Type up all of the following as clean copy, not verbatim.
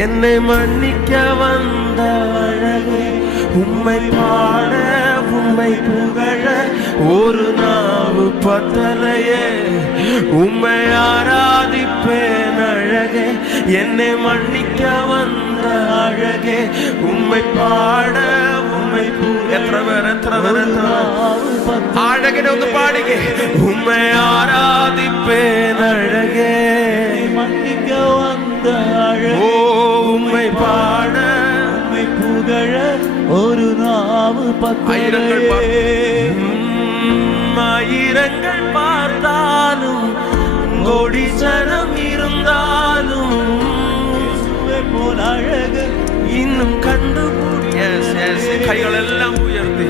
என்னை மன்னிக்க வந்த அழகே, உம்மை பாட உம்மை புகழ ஒரு நாவு பத்தலையே. உம்மை ஆராதிப்பேன் அழகே, என்னை மன்னிக்க வந்த அழகே, உம்மை பாட உம்மை அழகே வந்து பாடுங்க. உம்மை ஆராதிப்பேன் அழகே, மன்னிக்க வந்த அழகே, ஓ உம்மை பாட உம்மை புகழ ஒரு நாவு பத்தலையே. ஆயிரங்கள் பார்த்தாலும் கோடி ஜனம் இருந்தாலும் போல் அழகு இன்னும் கண்டுபிடிய கைகள் எல்லாம் உயர்த்தி.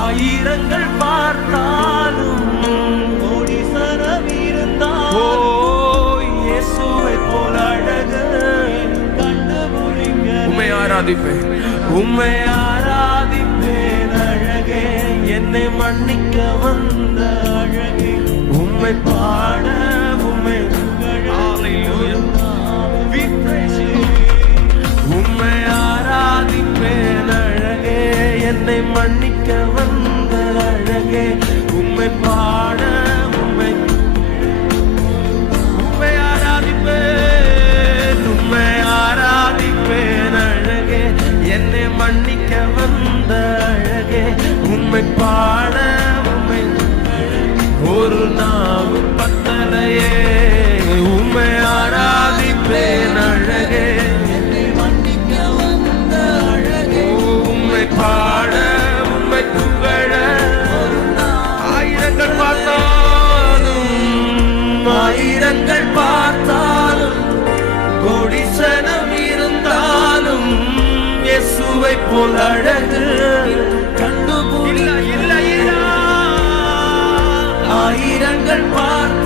ஆயிரங்கள் பார்த்தாலும் கோடி சனம் இருந்தாலும் ஓ இயேசுவை போல் அழகு கண்டுபிடிக்க. உம்மை ஆராதிப்பேன், உம்மை ஆராதிப்பேன் அழகே, என்னை மன்னிக்க வந்த அழகே, உம்மை பாட உம்மை உம்மை ஆராதிப்பேன் அழகே, என்னை மன்னிக்க வந்த அழகே, உம்மை பாட உம்மை உம்மை ஆராதிப்பேன், உம்மை ஆராதிப்பேன் அழகே, என்னை மன்னிக்க வந்த அழகே, உம்மை பாட உம்மை ஒரு நாவு பத்தலையே. உம்மை ஆராதிப்பேன் அழகே, என்னை மன்னிக்க வந்த அழகே, உம்மை பாட உம்மை புகழ. ஆயிரங்கள் பார்த்தாலும் ஆயிரங்கள் பார்த்தாலும் கோடி சனம் இருந்தாலும் இயேசுவை போல் அழகு கண்டுபிடிக்க. ஆயிரங்கள் பார்த்தாலும்